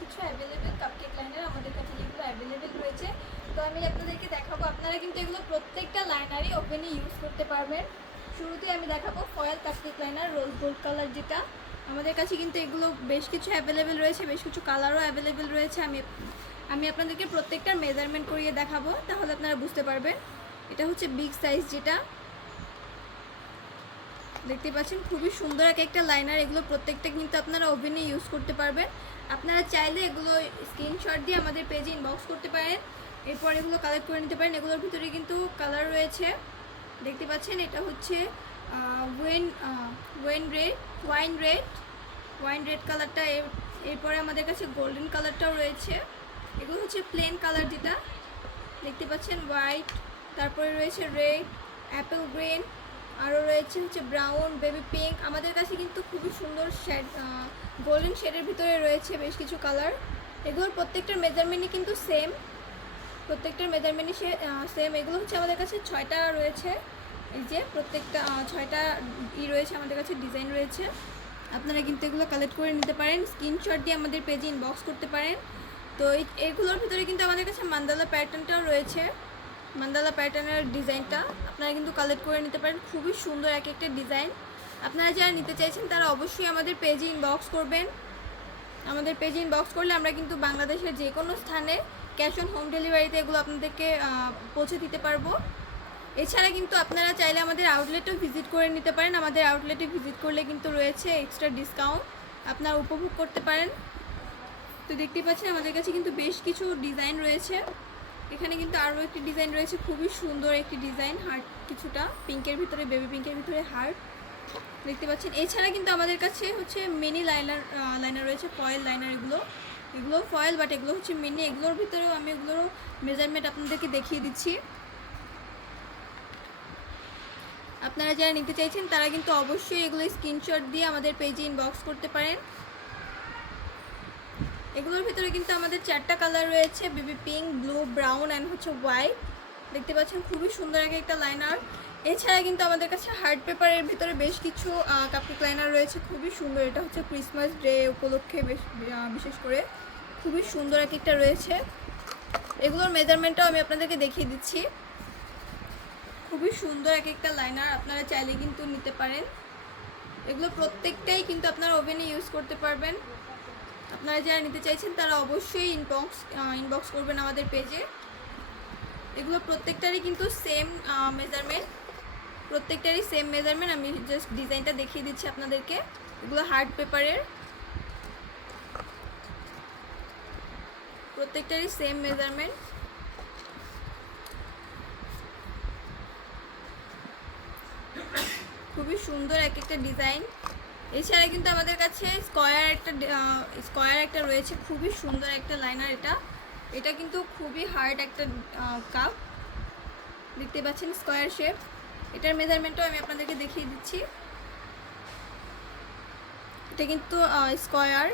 কিছু available cupcake liner আমাদের কাছে যেগুলো অ্যাভেলেবেল রয়েছে। তো আমি আপনাদেরকে দেখাবো, আপনারা কিন্তু এগুলো প্রত্যেকটা লাইনারই ওপেনে ইউজ করতে পারবেন। শুরুতে আমি দেখাবো foil cupcake liner rose gold colour, যেটা আমাদের কাছে কিন্তু এগুলো বেশ কিছু অ্যাভেলেবেল রয়েছে, বেশ কিছু কালারও অ্যাভেলেবেল রয়েছে। আমি আপনাদেরকে প্রত্যেকটার মেজারমেন্ট করিয়ে দেখাবো, তাহলে আপনারা বুঝতে পারবেন। এটা হচ্ছে বিগ সাইজ, যেটা দেখতে পাচ্ছেন খুবই সুন্দর এক একটা লাইনার। এগুলো প্রত্যেকটা কিন্তু আপনারা ওভেনে ইউজ করতে পারবেন। আপনারা চাইলে এগুলো স্ক্রিনশট দিয়ে আমাদের পেজে ইনবক্স করতে পারেন, এরপর এগুলো কালেক্ট করে নিতে পারেন। এগুলোর ভিতরে কিন্তু কালার রয়েছে, দেখতে পাচ্ছেন। এটা হচ্ছে ওয়াইন রেড কালারটা, এরপরে আমাদের কাছে গোল্ডেন কালারটাও রয়েছে। এগুলো হচ্ছে প্লেন কালার, যেটা দেখতে পাচ্ছেন হোয়াইট, তারপরে রয়েছে রেড, অ্যাপেল গ্রিন, আরও রয়েছে হচ্ছে ব্রাউন, বেবি পিঙ্ক। আমাদের কাছে কিন্তু খুবই সুন্দর শেড, গোল্ডেন শেডের ভিতরে রয়েছে বেশ কিছু কালার। এগুলোর প্রত্যেকটার মেজারমেন্টই কিন্তু সেম, প্রত্যেকটার মেজারমেন্টই সেম। এগুলো হচ্ছে আমাদের কাছে 6টা রয়েছে, এই যে প্রত্যেকটা 6টা রয়েছে আমাদের কাছে, ডিজাইন রয়েছে। আপনারা কিন্তু এগুলো কালেক্ট করে নিতে পারেন, স্ক্রিনশট দিয়ে আমাদের পেজে ইনবক্স করতে পারেন। তো এগুলোর ভিতরে কিন্তু আমাদের কাছে মান্দালা প্যাটার্নটাও রয়েছে, মান্দালা প্যাটার্নের ডিজাইনটা আপনারা কিন্তু কালেক্ট করে নিতে পারেন। খুবই সুন্দর এক একটা ডিজাইন। আপনারা যারা নিতে চাইছেন তারা অবশ্যই আমাদের পেজে ইনবক্স করবেন। আমাদের পেজে ইনবক্স করলে আমরা কিন্তু বাংলাদেশের যে কোনো স্থানে ক্যাশ অন হোম ডেলিভারিতে এগুলো আপনাদেরকে পৌঁছে দিতে পারবো। এছাড়া কিন্তু আপনারা চাইলে আমাদের আউটলেটও ভিজিট করে নিতে পারেন। আমাদের আউটলেটে ভিজিট করলে কিন্তু রয়েছে এক্সট্রা ডিসকাউন্ট, আপনারা উপভোগ করতে পারেন। তো দেখতে পাচ্ছেন আমাদের কাছে কিন্তু বেশ কিছু ডিজাইন রয়েছে। এখানে কিন্তু আরও একটি ডিজাইন রয়েছে, খুবই সুন্দর একটি ডিজাইন, হার্ট কিছুটা পিঙ্কের ভিতরে, বেবি পিঙ্কের ভিতরে হার্ট, দেখতে পাচ্ছেন। এছাড়া কিন্তু আমাদের কাছে হচ্ছে মিনি লাইনার রয়েছে, ফয়েল লাইনার। এগুলো ফয়েল, বাট এগুলো হচ্ছে মিনি। এগুলোর ভিতরেও আমি এগুলোরও মেজারমেন্ট আপনাদেরকে দেখিয়ে দিচ্ছি। আপনারা যারা নিতে চাইছেন তারা কিন্তু অবশ্যই এগুলো স্ক্রিনশট দিয়ে আমাদের পেজে ইনবক্স করতে পারেন। এগুলোর ভিতরে কিন্তু আমাদের 4টা কালার রয়েছে, baby pink, blue, brown and হচ্ছে হোয়াইট, দেখতে পাচ্ছেন। খুবই সুন্দর একটা লাইনার। এছাড়া কিন্তু আমাদের কাছে হার্ড পেপারের ভিতরে বেশ কিছু কাপকেক লাইনার রয়েছে, খুবই সুন্দর। এটা হচ্ছে ক্রিসমাস ডে উপলক্ষে বিশেষ করে খুবই সুন্দর একটা রয়েছে। এগুলোর মেজারমেন্টটাও আমি আপনাদেরকে দেখিয়ে দিচ্ছি। খুবই সুন্দর একটা লাইনার, আপনারা চাইলে কিন্তু নিতে পারেন। এগুলো প্রত্যেকটাই কিন্তু আপনারা ওভেনে ইউজ করতে পারবেন। আপনারা যারা নিতে চাইছেন তারা অবশ্যই ইনবক্স করবেন আমাদের পেজে। এগুলো প্রত্যেকটারই কিন্তু সেম মেজারমেন্ট, আমি জাস্ট ডিজাইনটা দেখিয়ে দিচ্ছি আপনাদেরকে। এগুলো হার্ড পেপারের, প্রত্যেকটারই সেম মেজারমেন্ট। খুবই সুন্দর একটা ডিজাইন। এছাড়া কিন্তু আমাদের কাছে স্কয়ার একটা রয়েছে, খুবই সুন্দর একটা লাইনার। এটা কিন্তু খুবই হার্ড একটা কাপ, দেখতে পাচ্ছেন স্কয়ার শেপ। এটার মেজারমেন্টও আমি আপনাদেরকে দেখিয়ে দিচ্ছি। এটা কিন্তু স্কয়ার,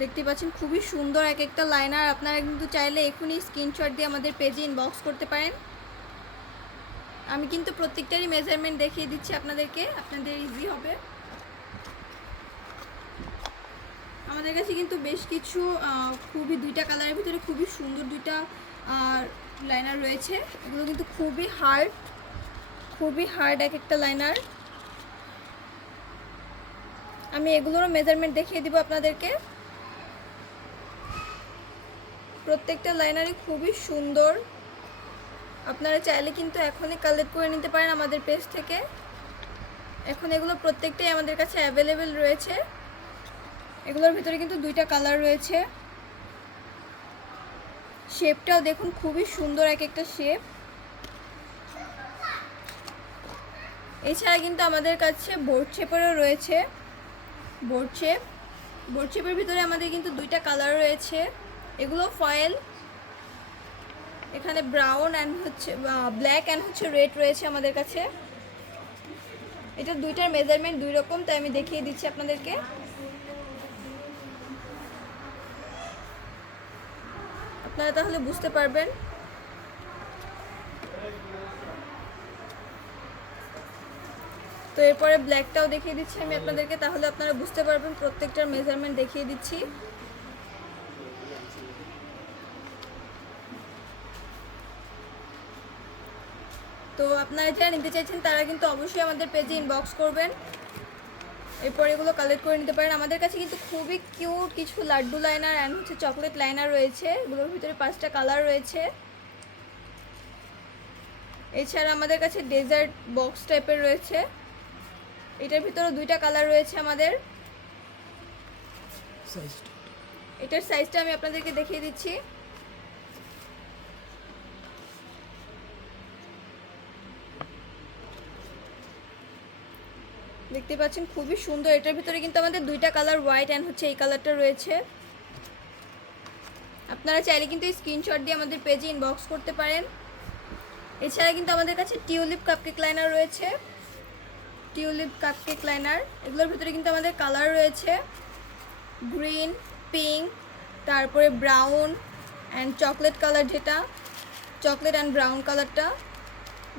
দেখতে পাচ্ছেন। খুবই সুন্দর একটা লাইনার। আপনারা কিন্তু চাইলে এখনই স্ক্রিনশট দিয়ে আমাদের পেজে ইনবক্স করতে পারেন। আমি কিন্তু প্রত্যেকটারই মেজারমেন্ট দেখিয়ে দিচ্ছি আপনাদেরকে, আপনাদের ইজি হবে। আমাদের কাছে কিন্তু বেশ কিছু খুবই 2টা কালারের ভিতরে খুবই সুন্দর 2টা লাইনার রয়েছে। এগুলো কিন্তু খুবই হার্ড একটা লাইনার। আমি এগুলোরও মেজারমেন্ট দেখিয়ে দিব আপনাদেরকে। প্রত্যেকটা লাইনারই খুবই সুন্দর। আপনারা চাইলে কিন্তু এখনই কালেক্ট করে নিতে পারেন আমাদের পেজ থেকে। এখন এগুলো প্রত্যেকটাই আমাদের কাছে অ্যাভেলেবেল রয়েছে। এগুলোর ভিতরে কিন্তু 2টা কালার রয়েছে। শেপটাও দেখুন, খুবই সুন্দর একটা শেপ। এছাড়া কিন্তু আমাদের কাছে বোর্ড শেপেরও রয়েছে, বোর্ড শেপের ভিতরে আমাদের কিন্তু 2টা কালার রয়েছে। এগুলো ফয়েল, এখানে ব্রাউন অ্যান্ড হচ্ছে ব্ল্যাক অ্যান্ড হচ্ছে রেড রয়েছে আমাদের কাছে। এটা 2টার মেজারমেন্ট 2 রকম, তাই আমি দেখিয়ে দিচ্ছি আপনাদেরকে। আপনারা তাহলে বুঝতে পারবেন। তো এরপরে ব্ল্যাকটাও দেখিয়ে দিচ্ছি আমি আপনাদেরকে, তাহলে আপনারা বুঝতে পারবেন। প্রত্যেকটার মেজারমেন্ট দেখিয়ে দিচ্ছি। তো আপনারা যারা নিতে চাইছেন তারা কিন্তু অবশ্যই আমাদের পেজে ইনবক্স করবেন, এরপর এগুলো কালেক্ট করে নিতে পারেন। আমাদের কাছে কিন্তু খুবই কিউট কিছু লাড্ডু লাইনার অ্যান্ড হচ্ছে চকলেট লাইনার রয়েছে, এগুলোর ভিতরে 5টা কালার রয়েছে। এছাড়া আমাদের কাছে ডেজার্ট বক্স টাইপের রয়েছে, এটার ভিতরে 2টা কালার রয়েছে আমাদের। এটার সাইজটা আমি আপনাদেরকে দেখিয়ে দিচ্ছি। দেখতে পাচ্ছেন খুবই সুন্দর, এটার ভিতরে কিন্তু আমাদের 2টা কালার হোয়াইট অ্যান্ড হচ্ছে এই কালারটা রয়েছে। আপনারা চাইলে কিন্তু স্ক্রিনশট দিয়ে আমাদের পেজে ইনবক্স করতে পারেন। এছাড়া কিন্তু আমাদের কাছে টিউলিপ কাপকেক লাইনার রয়েছে, টিউলিপ কাপকেক লাইনার, এগুলোর ভিতরে কিন্তু আমাদের কালার রয়েছে গ্রিন, পিঙ্ক, তারপরে ব্রাউন অ্যান্ড চকলেট কালার, যেটা চকলেট অ্যান্ড ব্রাউন কালারটা,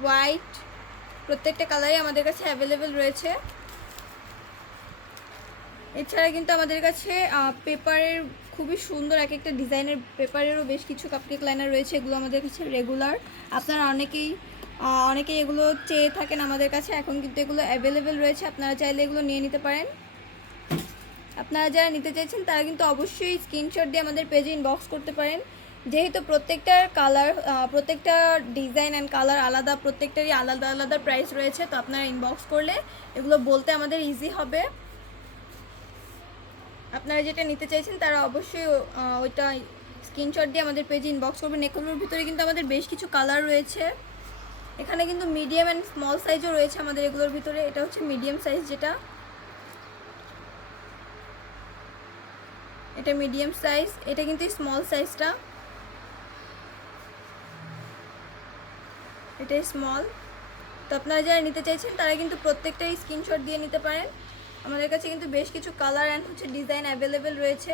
হোয়াইট, প্রত্যেকটা কালারই আমাদের কাছে অ্যাভেলেবেল রয়েছে। এছাড়া কিন্তু আমাদের কাছে পেপারের খুবই সুন্দর এক একটা ডিজাইনের পেপারেরও বেশ কিছু কাপকেক লাইনার রয়েছে, এগুলো আমাদের কাছে রেগুলার। আপনারা অনেকেই এগুলো চেয়ে থাকেন আমাদের কাছে, এখন কিন্তু এগুলো অ্যাভেলেবেল রয়েছে, আপনারা চাইলে এগুলো নিয়ে নিতে পারেন। আপনারা যারা নিতে চাইছেন তারা কিন্তু অবশ্যই স্ক্রিনশট দিয়ে আমাদের পেজে ইনবক্স করতে পারেন। যেহেতু প্রত্যেকটার কালার, প্রত্যেকটা ডিজাইন অ্যান্ড কালার আলাদা, প্রত্যেকটারই আলাদা আলাদা প্রাইস রয়েছে, তো আপনারা ইনবক্স করলে এগুলো বলতে আমাদের ইজি হবে। আপনারা যেটা নিতে চাইছেন তারা অবশ্যই ওইটা স্ক্রিনশট দিয়ে আমাদের পেজে ইনবক্স করবেন। এগুলোর ভিতরে কিন্তু আমাদের বেশ কিছু কালার রয়েছে, এখানে কিন্তু মিডিয়াম অ্যান্ড স্মল সাইজও রয়েছে আমাদের এগুলোর ভিতরে। এটা হচ্ছে মিডিয়াম সাইজ, যেটা এটা মিডিয়াম সাইজ, এটা কিন্তু স্মল সাইজটা, এটা স্মল। তো আপনারা যারা নিতে চাইছেন তারা কিন্তু প্রত্যেকটাই স্ক্রিনশট দিয়ে নিতে পারেন। আমাদের কাছে কিন্তু বেশ কিছু কালার অ্যান্ড হচ্ছে ডিজাইন অ্যাভেলেবেল রয়েছে।